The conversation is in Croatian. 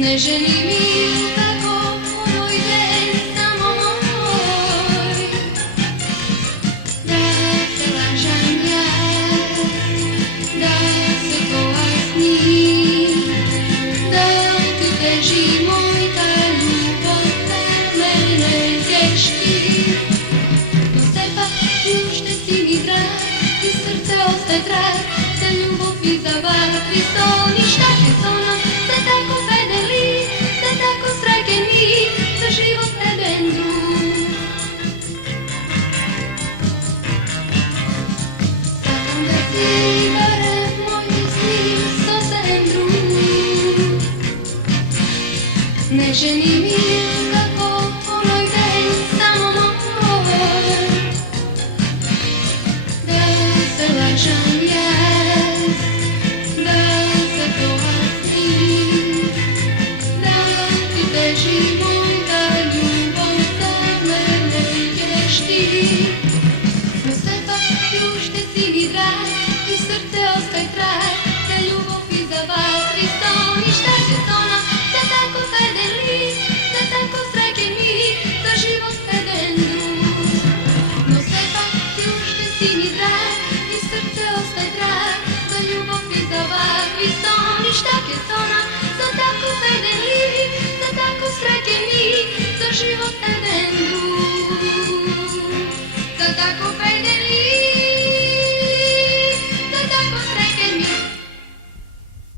Ne želi mi tako moj den samo moj, da se lažem ja, da se pojasnim, da ti teži moj ta ljubav da mene tješti. No sepak już te si mi drag i srce ostaje trag, za ljubav i za ovakvi sto ništa je sono, za tako fedeli, za tako srekeni, za život jedan drug. Sakam da si barem moj sni sasvim drug. Ne želi mi kako onoj den samo moj, da se lažem ja, da se pojasnim, da ti teži moj ta ljubav za mene tješti. No sepak już te si mi drag i srce ostaje trag, za ljubav i za vatri sto ništa će sono, za tako fedeli, za tako srekeni, za život jedan drug. No sepak już te si mi drag i srce ostaje trag, za ljubav i za vatri sto ništa će sono, za tako fedeli, za tako srekeni, za život jedan drug. Za tako fedeli,